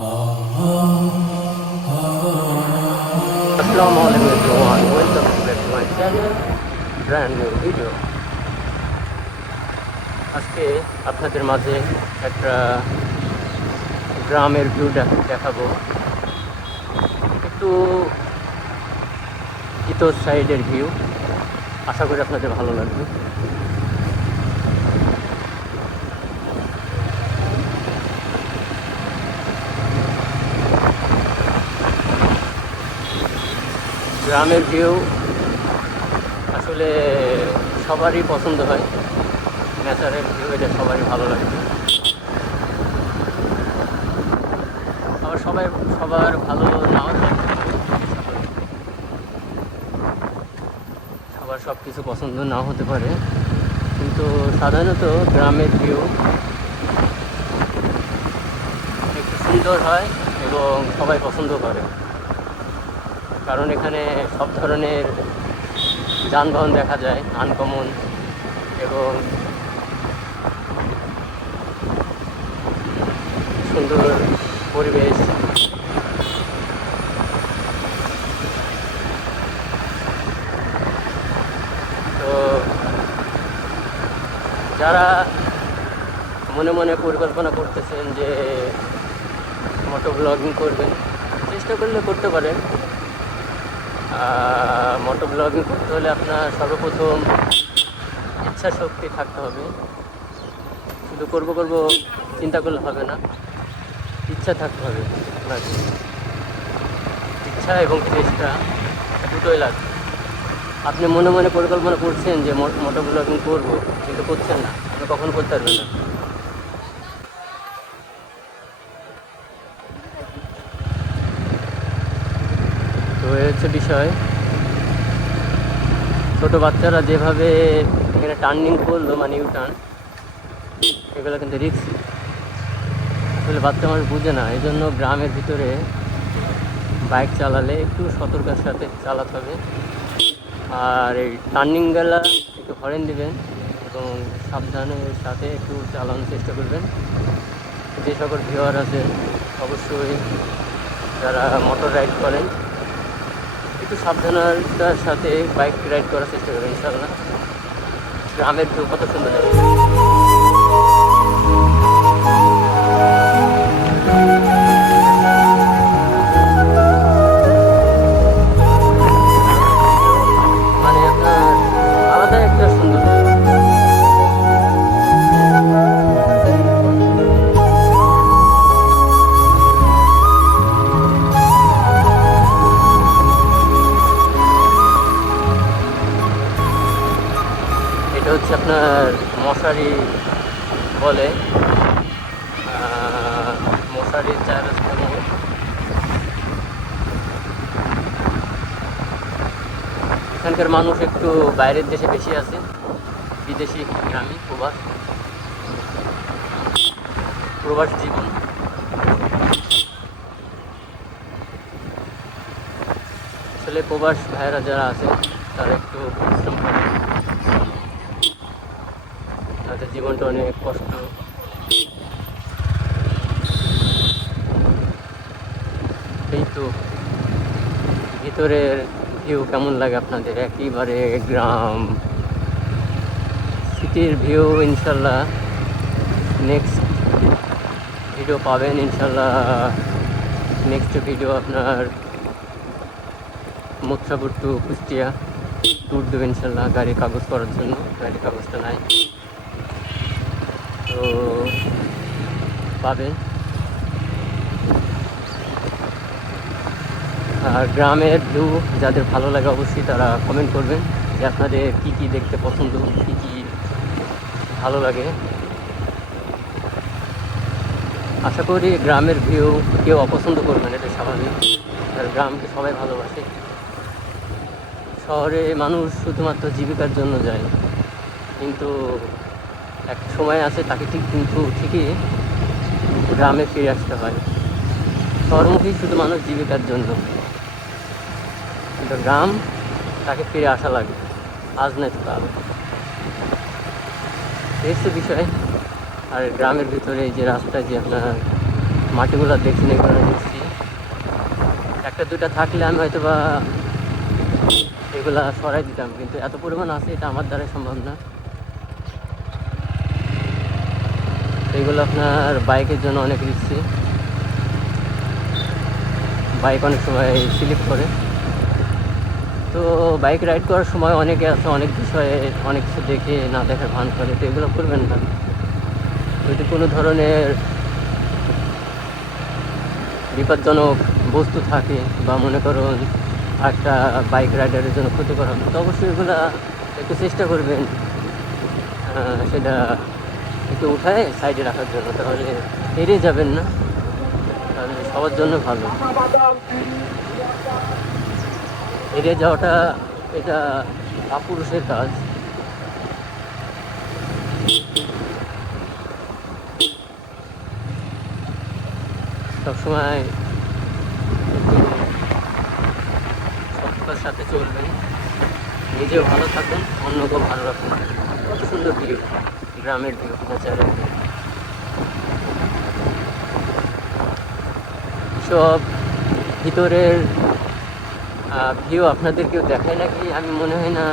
Assalamualaikum everyone, welcome back to my channel, brand new video. আজকে আপনাদের মাঝে একটা গ্রামের ভিউ দেখাবো, একটু ভিতর সাইডের ভিউ। আশা করি আপনাদের ভালো লাগবে। গ্রামের ভিউ আসলে সবারই পছন্দ হয়, ন্যাচারাল ভিউ, এটা সবারই ভালো লাগে। আবার সবার ভালো নাও লাগে, সবার সব কিছু পছন্দ নাও হতে পারে, কিন্তু সাধারণত গ্রামের ভিউ একটু সুন্দর হয় এবং সবাই পছন্দ করে, কারণ এখানে সব ধরনের যানবাহন দেখা যায়, আনকমন, এবং সুন্দর পরিবেশ। তো যারা মনে মনে পরিকল্পনা করতেছেন যে মোটো ব্লগিং করবেন, চেষ্টা করলে করতে পারেন। মোটো ব্লগিং করতে হলে আপনার সর্বপ্রথম ইচ্ছা শক্তি থাকতে হবে। শুধু করব চিন্তা করলে হবে না, ইচ্ছা থাকতে হবে। আপনার ইচ্ছা এবং চেষ্টা দুটোই লাগবে। আপনি মনে মনে পরিকল্পনা করছেন যে মোটো ব্লগিং করবো, কিন্তু করছেন না, আপনি কখনো করতে পারবেন না। তো এই হচ্ছে বিষয়। ছোটো বাচ্চারা যেভাবে এখানে টার্নিং করলো, মানে ইউটার্ন, এগুলো কিন্তু রিস্কি। আসলে বাচ্চা মানুষ বুঝে না, এই জন্য গ্রামের ভিতরে বাইক চালালে একটু সতর্কের সাথে চালাতে হবে। আর এই টার্নিংগুলো একটু হরেন দিবেন এবং সাবধানের সাথে একটু চালানোর চেষ্টা করবেন। যে সকল ভিউয়ার আছে, অবশ্যই যারা মোটর রাইড করেন, একটু সাবধানতার সাথে বাইক রাইড করার চেষ্টা করবেন। ইনশাআল্লাহ গ্রামের ভিউ কত সুন্দর লাগে। মানে আপনার আলাদা একটা সুন্দর। এটা হচ্ছে আপনার মশারি বলে, মশারির চাররাস্তা মোড়। এখানকার মানুষ একটু বাইরের দেশে বেশি আছে, বিদেশি, গ্রামীণ, প্রবাস জীবন। আসলে প্রবাস ভাইয়েরা যারা আছে তারা একটু পরিশ্রম করে, তাদের জীবনটা অনেক কষ্ট। এই তো ভিতরের ভিউ কেমন লাগে আপনাদের? একেবারে গ্রাম, সিটির ভিউ। ইনশাল্লাহ নেক্সট ভিডিও পাবেন। ইনশাল্লাহ নেক্সট ভিডিও আপনার মুত্রাপুর টু কুষ্টিয়া ট্যুর দেবে ইনশাল্লাহ, গাড়ির কাগজ করার জন্য। গাড়ির কাগজটা নাই, তো পাবেন। আর গ্রামের ভিউ যাদের ভালো লাগে অবশ্যই তারা কমেন্ট করবেন যে আপনাদের কী কী দেখতে পছন্দ, কী কী ভালো লাগে। আশা করি গ্রামের ভিউ কেউ অপছন্দ করবেন, এটা স্বাভাবিক। আর গ্রামকে সবাই ভালোবাসে। শহরে মানুষ শুধুমাত্র জীবিকার জন্য যায়, কিন্তু এক সময় আছে তাকে ঠিকই গ্রামে ফিরে আসতে হয়। শহরমুখী শুধু মানুষ জীবিকার জন্য, কিন্তু গ্রাম তাকে ফিরে আসা লাগে, আজ নাই তো কাল। এই হচ্ছে বিষয়। আর গ্রামের ভিতরে এই যে রাস্তায় যে আপনার মাটিগুলো দেখছি না, এগুলো দেখছি। একটা দুটা থাকলে আমি হয়তো বা এগুলা সরাই দিতাম, কিন্তু এত পরিমাণ আছে এটা আমার দ্বারা সম্ভব না। এগুলো আপনার বাইকের জন্য অনেক রিস্কি, বাইক অনেক সময় স্লিপ করে। তো বাইক রাইড করার সময় অনেকে আছে অনেক বিষয়ে অনেক কিছু দেখে না দেখার ভান করে, তো এগুলো করবেন না। যদি কোনো ধরনের বিপজ্জনক বস্তু থাকে বা মনে করুন একটা বাইক রাইডারের জন্য ক্ষতিকর হবে, তো অবশ্যই এগুলো একটু চেষ্টা করবেন সেটা একটু উঠায় সাইডে রাখার জন্য, তাহলে এড়িয়ে যাবেন না, তাহলে সবার জন্য ভালো। এড়িয়ে যাওয়াটা এটা কাপুরুষের কাজ। সবসময় একটু সততার সাথে চলবেন, নিজেও ভালো থাকুন, অন্যকেও ভালো রাখুন। কত সুন্দর ভিউ, গ্রামের ভিউ, ন্যাচারাল ভিউ। সব ভিতরের ভিউ আপনাদের কেউ দেখায় নাকি? আমি মনে হয় না,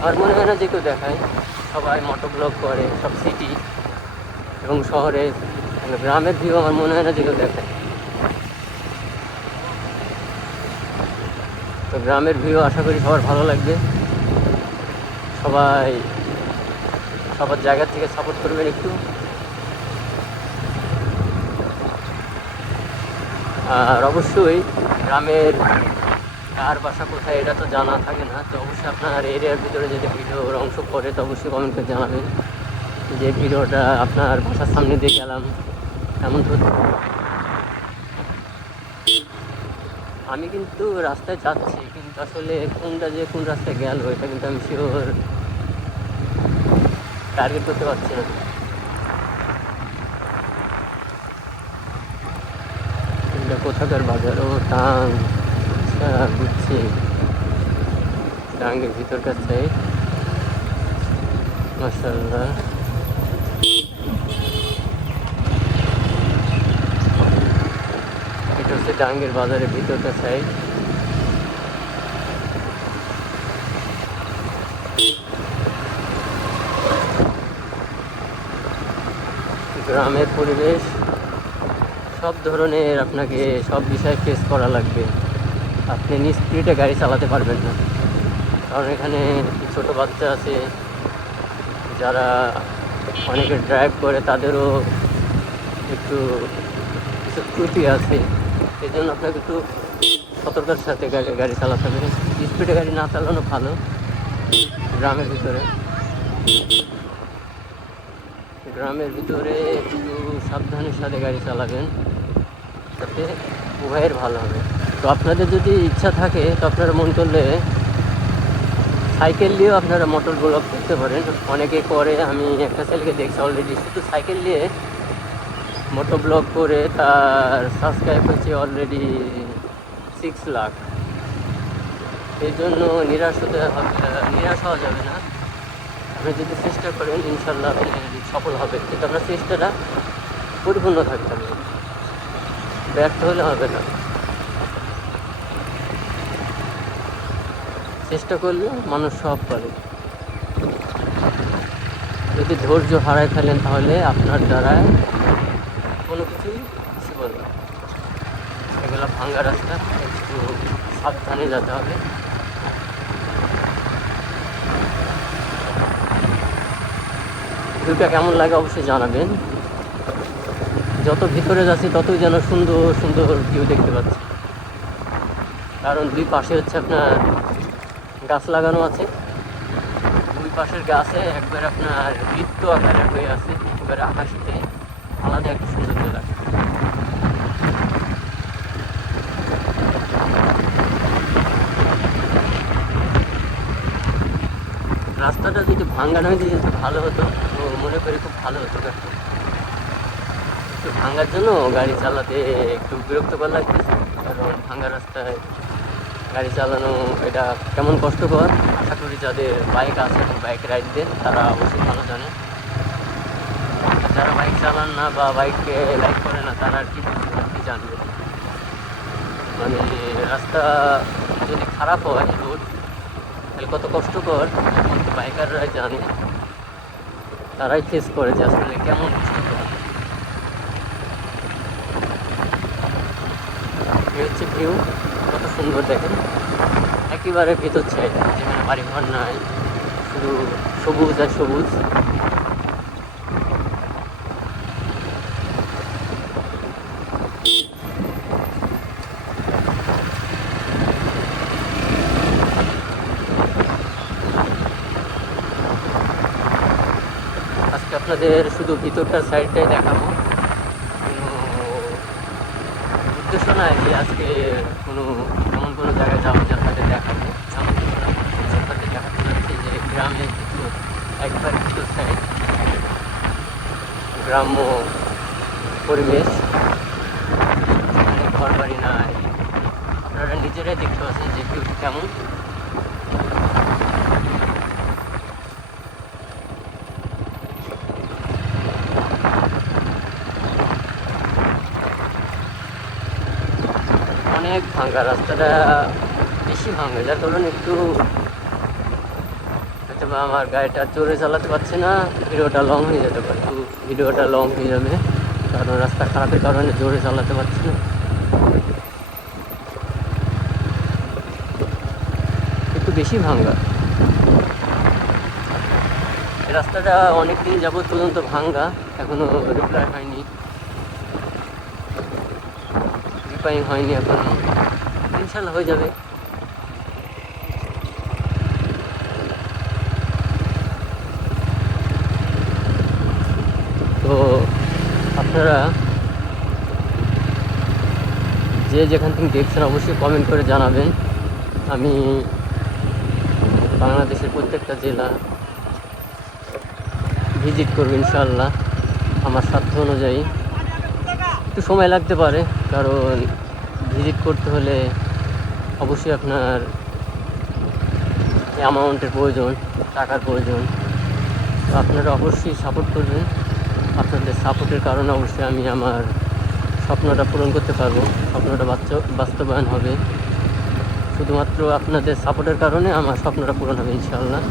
আমার মনে হয় না যে কেউ দেখায়। সবাই মোটো ব্লগ করে সব সিটি এবং শহরে, গ্রামের ভিউ আমার মনে হয় না যে কেউ দেখায়। তো গ্রামের ভিউ আশা করি সবার ভালো লাগবে। সবাই সবার জায়গা থেকে সাপোর্ট করবেন একটু। আর অবশ্যই গ্রামের কার বাসা কোথায় এটা তো জানা থাকে না, তো অবশ্যই আপনার এরিয়ার ভিতরে যদি ভিডিওর অংশ পড়ে তো অবশ্যই কমেন্ট করে জানাবেন যে ভিডিওটা আপনার বাসার সামনে দিয়ে গেলাম এমন তো। আমি কিন্তু রাস্তায় যাচ্ছি, কিন্তু আসলে কোনটা যে কোন রাস্তায় গেল এটা কিন্তু আমি শিওর টার্গেট করতে পারছি না। এটা কোথাকার বাজার? ও টাং, আচ্ছা বুঝছি, টাঙ্গের ভিতরকার সাইড। মাশাআল্লাহ, এটা হচ্ছে টাঙ্গের বাজারের ভিতরকার সাইড। গ্রামের পরিবেশ, সব ধরনের আপনাকে সব বিষয় ফেস করা লাগবে। আপনি নিজ স্পিডে গাড়ি চালাতে পারবেন না, কারণ এখানে ছোট বাচ্চা আছে যারা অনেকে ড্রাইভ করে, তাদেরও একটু কিছু ত্রুটি আছে। সেই জন্য আপনাকে একটু সতর্কতার সাথে গাড়ি চালাতে হবে। স্পিডে গাড়ি না চালানো ভালো গ্রামের ভিতরে। গ্রামের ভিতরে একটু সাবধানের সাথে গাড়ি চালাবেন, তাতে উভয়ের ভালো হবে। তো আপনাদের যদি ইচ্ছা থাকে তো আপনারা মন করলে সাইকেল নিয়েও আপনারা মোটর ব্লগ করতে পারেন, অনেকে করে। আমি একটা ছেলেকে দেখছি অলরেডি শুধু সাইকেল নিয়ে মোটর ব্লগ করে তার সাবস্ক্রাইব হয়েছে অলরেডি 6 লাখ। এই জন্য নিরাশ হওয়া যাবে না। আপনি যদি চেষ্টা করেন ইনশাল্লাহ আপনি সফল হবে, কিন্তু আপনার চেষ্টাটা পরিপূর্ণ থাকতে হবে, ব্যর্থ হলে হবে না। চেষ্টা করলে মানুষ সব পারে। যদি ধৈর্য হারায় ফেলেন তাহলে আপনার দ্বারা কোনো কিছুই পসিবল না। এগুলো ভাঙ্গা রাস্তা, একটু সাবধানে যেতে হবে। ভিউটা কেমন লাগে অবশ্যই জানাবেন। যত ভিতরে যাচ্ছি ততই যেন সুন্দর সুন্দর ভিউ দেখতে পাচ্ছি, কারণ দুই পাশে হচ্ছে আপনার গাছ লাগানো আছে। দুই পাশের গাছে একবার আপনার বৃত্ত আকারে হয়ে আছে, একবার আকাশতে আলাদা একটা সৌন্দর্য লাগে। রাস্তাটা যদি ভাঙ্গানো হয়ে যেত ভালো হতো, তো মনে করি খুব ভালো হতো। একটু ভাঙ্গার জন্য গাড়ি চালাতে একটু বিরক্তকর লাগতেছে, কারণ ভাঙ্গা রাস্তায় গাড়ি চালানো এটা কেমন কষ্টকর। আশা করি যাদের বাইক আছে এবং বাইক রাইড দেন তারা অবশ্যই ভালো জানে। যারা বাইক চালান না বা বাইককে লাইক করে না তারা আর কি কি জানবে। মানে রাস্তা যদি খারাপ হয় রোড, তাহলে কত কষ্টকর বাইকাররাই জানে, তারাই ফেস করে যে আসলে কেমন কষ্টকর। এই হচ্ছে ভিউ, কত সুন্দর দেখেন, একেবারে ভেতর সাইড যেখানে বাড়িঘর নাই, শুধু সবুজ আর সবুজ। আজকে আপনাদের শুধু ভিতরটার সাইডটাই দেখাবো, কোনো উদ্দেশ্য নাই যে আজকে কোনো এমন কোনো জায়গায় যাবো যে আপনাদের দেখাবো, এমন কিছু না। আপনাদের দেখাতে যাচ্ছি যে গ্রামের ভিতর, একবার ভিতর সাইড, গ্রাম্য পরিবেশ, ঘর বাড়ি নাই, আপনারা নিজেরাই দেখতে পাচ্ছেন যে ভিউটা কেমন। অনেক ভাঙা রাস্তাটা, বেশি ভাঙা, যার কারণে একটু হয়তো আমার গাড়িটা জোরে চালাতে পারছি না, ভিডিওটা লং হয়ে যেতে পারে, ভিডিওটা লং হয়ে যাবে কারণ রাস্তা খারাপের কারণে জোরে চালাতে পারছি না, একটু বেশি ভাঙা। এই রাস্তাটা অনেকদিন যাবত পর্যন্ত ভাঙা, এখনো রিপেয়ার হয়নি, রিপেয়ারিং হয়নি, এখন ইনশাল্লাহ হয়ে যাবে। তো আপনারা যে যেখান থেকে দেখছেন অবশ্যই কমেন্ট করে জানাবেন। আমি বাংলাদেশের প্রত্যেকটা জেলা ভিজিট করব ইনশাআল্লাহ, আমার সাধ্য অনুযায়ী। একটু সময় লাগতে পারে কারণ ভিজিট করতে হলে অবশ্যই আপনার অ্যামাউন্টের প্রয়োজন, টাকার প্রয়োজন। তো আপনারা অবশ্যই সাপোর্ট করবেন, আপনাদের সাপোর্টের কারণে অবশ্যই আমি আমার স্বপ্নটা পূরণ করতে পারবো, স্বপ্নটা বাস্তবায়ন হবে। শুধুমাত্র আপনাদের সাপোর্টের কারণে আমার স্বপ্নটা পূরণ হবে ইনশাআল্লাহ।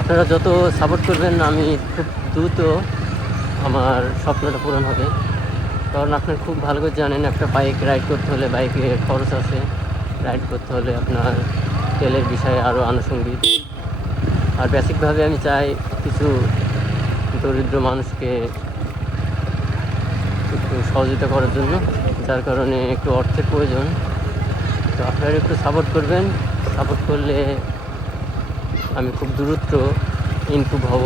আপনারা যত সাপোর্ট করবেন আমি খুব দ্রুত আমার স্বপ্নটা পূরণ হবে। কারণ আপনারা খুব ভালো করে জানেন একটা বাইক রাইড করতে হলে বাইকের খরচ আছে, রাইড করতে হলে আপনার তেলের বিষয়ে আরও আনুষঙ্গিক। আর বেসিকভাবে আমি চাই কিছু দরিদ্র মানুষকে একটু সহযোগিতা করার জন্য, যার কারণে একটু অর্থের প্রয়োজন। তো আপনারা একটু সাপোর্ট করবেন, সাপোর্ট করলে আমি খুব দ্রুত ইমপ্রুভ হব।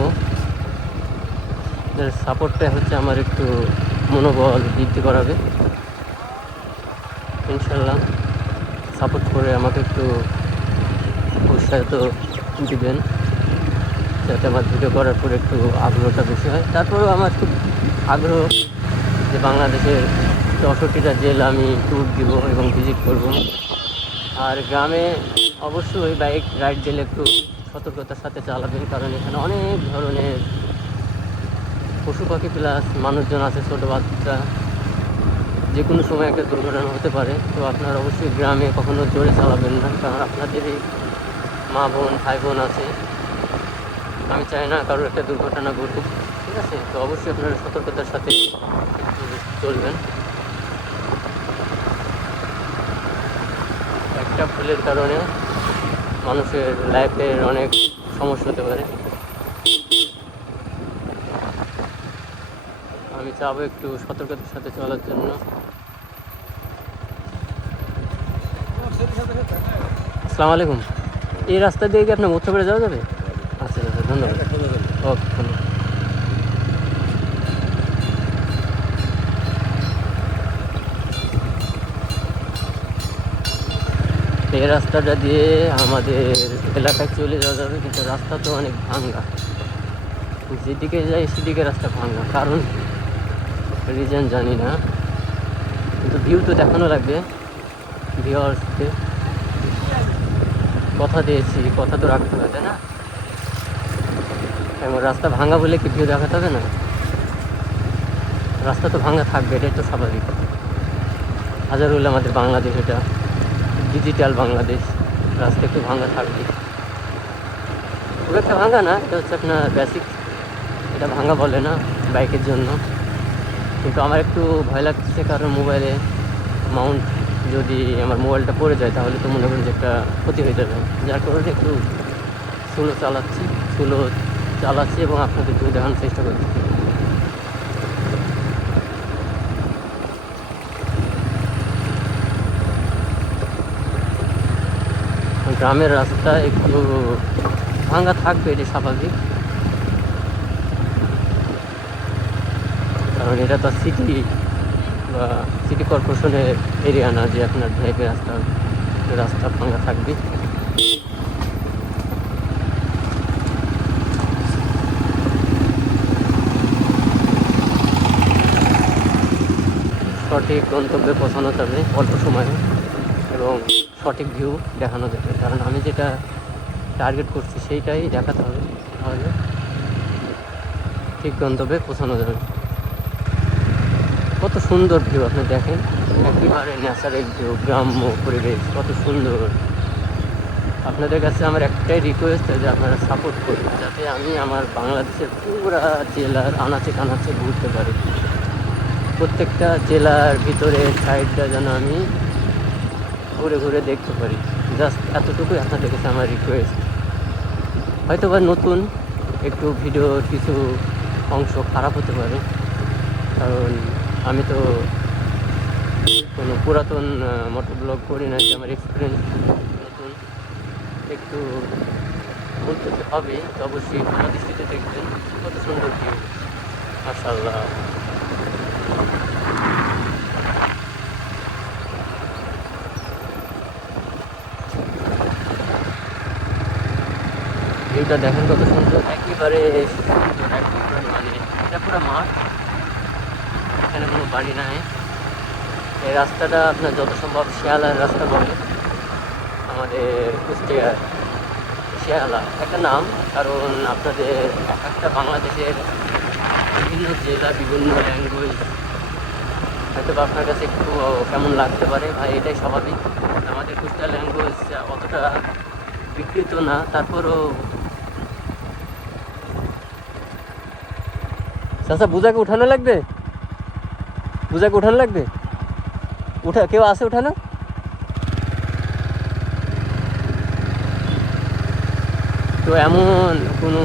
সাপোর্টটা হচ্ছে আমার একটু মনোবল বৃদ্ধি করাবে ইনশাল্লাহ। সাপোর্ট করে আমাকে একটু উৎসাহিত দিবেন যাতে আমার ভিডিও করার পরে একটু আগ্রহটা বেশি হয়। তারপরেও আমার খুব আগ্রহ যে বাংলাদেশের 64টা জেলা আমি ট্যুর দিব এবং ভিজিট করব। আর গ্রামে অবশ্যই বাইক রাইড দিলে একটু সতর্কতার সাথে চালাবেন, কারণ এখানে অনেক ধরনের পশু পাখি প্লাস মানুষজন আছে, ছোটো বাচ্চা, যে কোনো সময় একটা দুর্ঘটনা হতে পারে। তো আপনারা অবশ্যই গ্রামে কখনো জোরে চালাবেন না, কারণ আপনাদেরই মা বোন ভাই বোন আছে, আমি চাই না কারোর একটা দুর্ঘটনা ঘটুক, ঠিক আছে? তো অবশ্যই আপনারা সতর্কতার সাথে চলবেন। একটা ভুলের কারণে মানুষের লাইফের অনেক সমস্যা হতে পারে। আমি চাবো একটু সতর্কতার সাথে চলার জন্য। আসসালামু আলাইকুম। এই রাস্তা দিয়ে কি আপনার মুত্রাপাড়া যাওয়া যাবে? আচ্ছা আচ্ছা, ধন্যবাদ। ওকে, ধন্যবাদ। এই রাস্তাটা দিয়ে আমাদের এলাকায় চলে যাওয়া যাবে, কিন্তু রাস্তা তো অনেক ভাঙা, যেদিকে যাই সেদিকে রাস্তা ভাঙা, কারণ রিজন জানি না, কিন্তু ভিউ তো দেখানো লাগবে ভিউয়ার্সকে। কথা দিয়েছি, কথা তো রাখতে হবে, তাই না? এবং রাস্তা ভাঙা বলে কি ভিউ দেখাতে হবে না? রাস্তা তো ভাঙা থাকবে, এটাই তো স্বাভাবিক। হাজার হলে আমাদের বাংলাদেশ, এটা ডিজিটাল বাংলাদেশ, রাস্তা একটু ভাঙা থাকবে। খুব একটা ভাঙা না, এটা হচ্ছে আপনার বেসিক, এটা ভাঙা বলে না বাইকের জন্য। কিন্তু আমার একটু ভয় লাগছে, কারণ মোবাইলে মাউন্ট যদি আমার মোবাইলটা পড়ে যায় তাহলে তো মনে করেন যে একটা ক্ষতি হয়ে যাবে, যার কারণে একটু স্লো চালাচ্ছি এবং আপনাদের একটু দেখানোর চেষ্টা করছি। গ্রামের রাস্তা একটু ভাঙা থাকবে, এটি স্বাভাবিক, কারণ এটা তো সিটি বা সিটি কর্পোরেশনের এরিয়া না যে আপনার ভিআইপি রাস্তা ভাঙা থাকবে। সঠিক গন্তব্যে পৌঁছানো যাবে অল্প সময়ে এবং সঠিক ভিউ দেখানো যাবে, কারণ আমি যেটা টার্গেট করছি সেইটাই দেখাতে হবে, তাহলে ঠিক গন্তব্যে পৌঁছানো যাবে। কত সুন্দর ভিউ আপনি দেখেন, একেবারে ন্যাচারাল ভিউ, গ্রাম্য পরিবেশ, কত সুন্দর। আপনাদের কাছে আমার একটাই রিকোয়েস্ট যে আপনারা সাপোর্ট করুন, যাতে আমি আমার বাংলাদেশের পুরা জেলার আনাচে কানাচে ঘুরতে পারি। প্রত্যেকটা জেলার ভিতরে সাইডটা যেন আমি ঘুরে ঘুরে দেখতে পারি। জাস্ট এতটুকুই আপনাদের কাছে আমার রিকোয়েস্ট। হয়তো বা নতুন একটু ভিডিওর কিছু অংশ খারাপ হতে পারে, কারণ আমি তো কোনো পুরাতন মোটর ব্লগ করি না, যে আমার এক্সপিরিয়েন্স নতুন, একটু বলতে হবে। তো অবশ্যই আমার দৃষ্টিতে দেখবেন কত সুন্দর ভিউ, মাশাআল্লাহ। ভিউটা দেখেন কত সুন্দর, একেবারে সুন্দর, একেবারে মানে এটা পুরো মাঠ, এখানে কোনো বাড়ি নাই। এই রাস্তাটা আপনার যত সম্ভব শিয়ালার রাস্তা বলে, আমাদের কুষ্টিয়ার শিয়ালা একটা নাম, কারণ আপনাদের একটা বাংলাদেশের বিভিন্ন জেলা বিভিন্ন ল্যাঙ্গুয়েজ, হয়তো আপনার কাছে একটু কেমন লাগতে পারে ভাই, এটাই স্বাভাবিক। আমাদের কুষ্টিয়ার ল্যাঙ্গুয়েজ অতটা বিকৃত না, তারপরও চাচা বুঝাকে উঠানো লাগবে, বুঝাকে উঠানো লাগবে, কেউ আসে উঠানো? তো এমন কোনো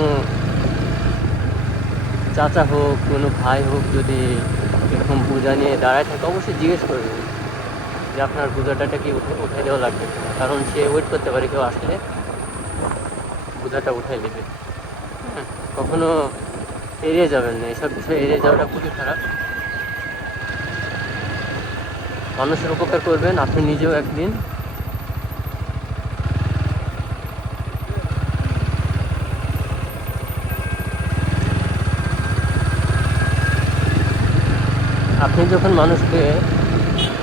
চাচা হোক, কোনো ভাই হোক, যদি এরকম বোঝা নিয়ে দাঁড়ায় থাকে, অবশ্যই জিজ্ঞেস করবে যে আপনার বোঝাটা কি উঠে দেওয়া লাগবে, কারণ সে ওয়েট করতে পারে কেউ আসলে বোঝাটা উঠাই নেবে। কখনো এড়িয়ে যাবেন না, এসব বিষয়ে এড়িয়ে যাওয়াটা খুবই খারাপ। মানুষের উপকার করবেন, আপনি নিজেও একদিন আপনি যখন মানুষকে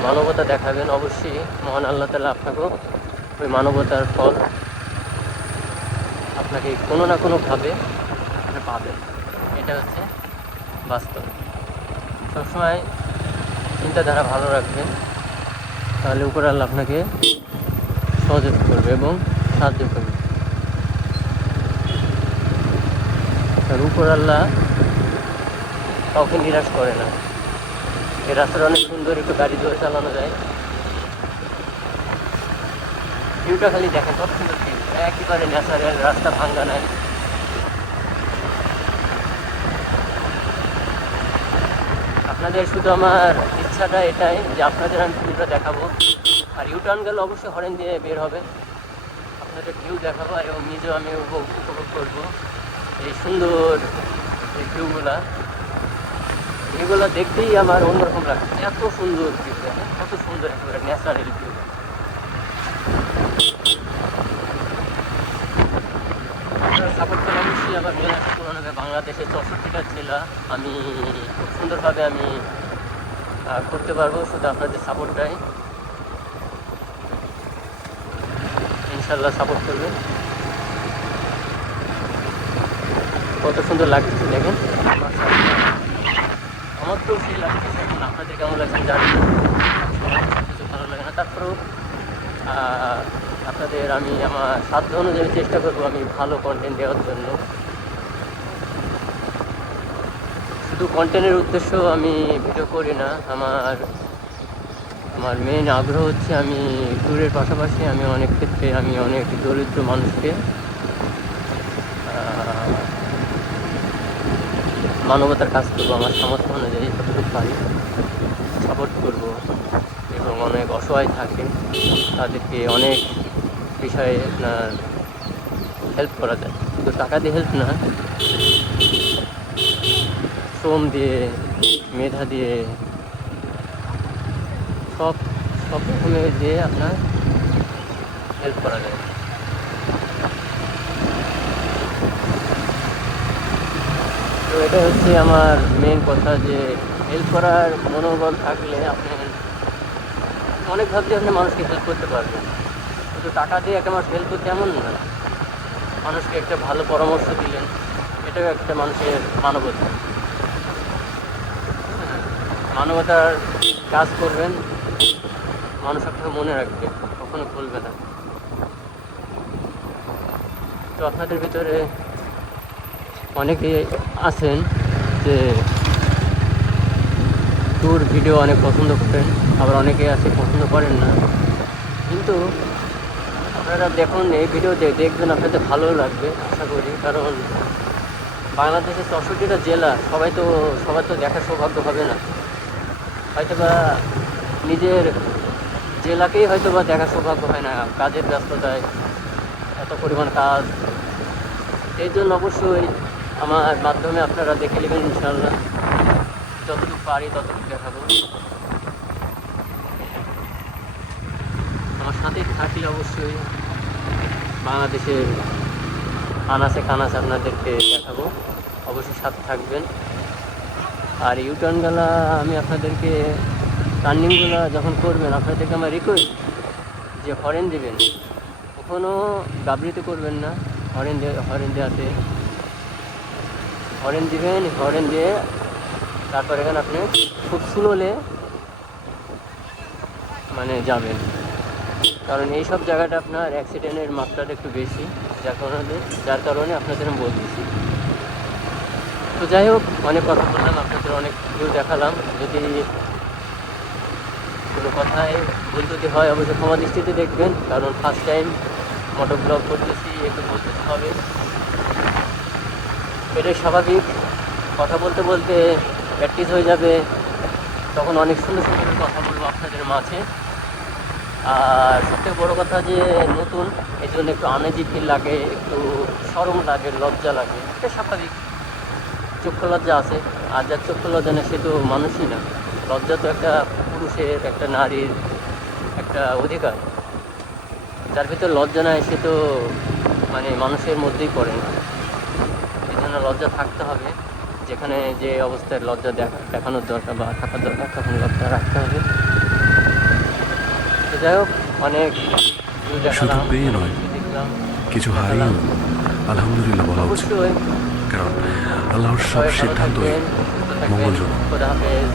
মানবতা দেখাবেন, অবশ্যই মহান আল্লাহ তাআলা আপনাকেও ওই মানবতার ফল আপনাকে কোনো না কোনোভাবে আপনি পাবেন। এটা হচ্ছে বাস্তব। সবসময় চিন্তাধারা ভালো রাখবেন, তাহলে উপর আল্লাহ আপনাকে সহযোগিতা করবে এবং সাহায্য করবে। আর উপর আল্লাহ কাউকে নিরাশ করে না। এই রাস্তাটা অনেক সুন্দর, একটু গাড়ি জোরে চালানো যায়। ভিউটা খালি দেখেন কত সুন্দর ভিউ, একেবারে ন্যাচারাল, রাস্তা ভাঙ্গা নাই। আপনাদের শুধু আমার ইচ্ছাটা এটাই যে আপনাদের আমি ভিউটা দেখাবো, আর ইউটার্ন গেলে অবশ্যই হরেন দিয়ে বের হবে, আপনাদের ভিউ দেখাবো এবং নিজেও আমি উপভোগ করবো এই সুন্দর এই ভিউগুলা। এগুলো দেখতেই আমার অন্যরকম লাগছে, এত সুন্দর ভিউ, দেখেন কত সুন্দর, একেবারে ন্যাচারাল ভিউ। সাপোর্ট করে অবশ্যই আমার মেলা পূরণ হবে। বাংলাদেশের 64টা জেলা আমি খুব সুন্দরভাবে আমি করতে পারবো, শুধু আপনাদের সাপোর্টটাই। ইনশাল্লাহ সাপোর্ট করবেন। কত সুন্দর লাগতেছে দেখেন, আমার তো সেই লাগছে, এখন আপনাদের কেমন লাগছে জানি না, সবার সব কিছু ভালো লাগে না। তারপরেও আপনাদের আমি আমার সাধ্য অনুযায়ী চেষ্টা করবো আমি ভালো কন্টেন্ট দেওয়ার জন্য। শুধু কন্টেন্টের উদ্দেশ্য আমি ভিডিও করি না, আমার মেইন আগ্রহ হচ্ছে আমি ট্যুরের পাশাপাশি আমি অনেক ক্ষেত্রে আমি অনেক দরিদ্র মানুষকে মানবতার কাজ করবো, আমার সামর্থ্য অনুযায়ী যতটুকু পারি সাপোর্ট করবো। এবং অনেক অসহায় থাকে তাদেরকে অনেক বিষয়ে আপনার হেল্প করা যায়, শুধু টাকা দিয়ে হেল্প না, শ্রম দিয়ে, মেধা দিয়ে, সব সব রকমের দিয়ে আপনার হেল্প করা যায়। তো এটা হচ্ছে আমার মেন কথা, যে হেল্প করার মনোবল থাকলে আপনি অনেকভাবে আপনি মানুষকে হেল্প করতে পারবেন। শুধু টাকা দিয়ে একটা মানুষ হেল্প করতে এমন না, মানুষকে একটা ভালো পরামর্শ দিলেন, এটাও একটা মানুষের মানবতা। মানবতার কাজ করবেন, মানুষ আপনাকে মনে রাখবে, কখনো ভুলবে না। তো আপনাদের ভিতরে অনেকে আছেন যে ট্যুর ভিডিও অনেক পছন্দ করেন, আবার অনেকে আছে পছন্দ করেন না, কিন্তু আপনারা দেখুন, এই ভিডিও দেখবেন, আপনাদের ভালো লাগবে আশা করি। কারণ বাংলাদেশের 64টা জেলা সবার তো দেখার সৌভাগ্য হবে না, হয়তো বা নিজের জেলাকেই হয়তো বা দেখার সৌভাগ্য হয় না, কাজের ব্যস্ততায়, এত পরিমাণ কাজ। এই জন্য অবশ্যই আমার মাধ্যমে আপনারা দেখে নেবেন, ইনশাল্লাহ যতটুকু পারি ততটুকু দেখাবো। আমার সাথে থাকলে অবশ্যই বাংলাদেশের আনাচে কানাচে আপনাদেরকে দেখাবো, অবশ্যই সাথে থাকবেন। আর ইউটার্নগুলো আমি আপনাদেরকে, টার্নিংগুলো যখন করবেন আপনাদেরকে আমার রিকোয়েস্ট যে হরেন দিবেন, কখনো গাবড়িতে করবেন না। হরেন দেওয়াতে হরেন দিবেন, হরেন দিয়ে তারপর এখানে আপনি খুব স্লোলে মানে যাবেন, কারণ এই সব জায়গাটা আপনার অ্যাক্সিডেন্টের মাত্রাটা একটু বেশি, যার কারণে আপনাদের আমি বলতেছি। তো যাই হোক, অনেক কথা বললাম, আপনাদের অনেক ভিডিও দেখালাম। যদি কোনো কথায় ভুল যদি হয় অবশ্যই ক্ষমা দৃষ্টিতে দেখবেন, কারণ ফার্স্ট টাইম মোটর ব্লগ করতেছি, একটু বলতে হবে, এটাই স্বাভাবিক। কথা বলতে বলতে প্র্যাকটিস হয়ে যাবে, তখন অনেক সুন্দর সুন্দর কথা বলবো আপনাদের মাঝে। আর সবথেকে বড়ো কথা যে নতুন, এই জন্য একটু আনইজি ফিল লাগে, একটু শরম লাগে, লজ্জা লাগে, এটা স্বাভাবিক। চক্ষু লজ্জা আছে, আর যার চক্ষু লজ্জা নেই সে তো মানুষই না। লজ্জা তো একটা পুরুষের, একটা নারীর একটা অধিকার, যার ভিতর লজ্জা নাই সে তো মানে মানুষের মধ্যেই পড়ে না। এই জন্য লজ্জা থাকতে হবে, যেখানে যে অবস্থায় লজ্জা দেখানোর দরকার বা থাকার দরকার, তখন লজ্জা রাখতে হবে। তো যাই হোক, অনেক শুধু পেয়ে নয়, কিছু হারিয়েও আলহামদুলিল্লাহ বলা উচিত, কারণ আল্লাহর সব সিদ্ধান্তই মঙ্গলজনক। খোদা হাফেজ।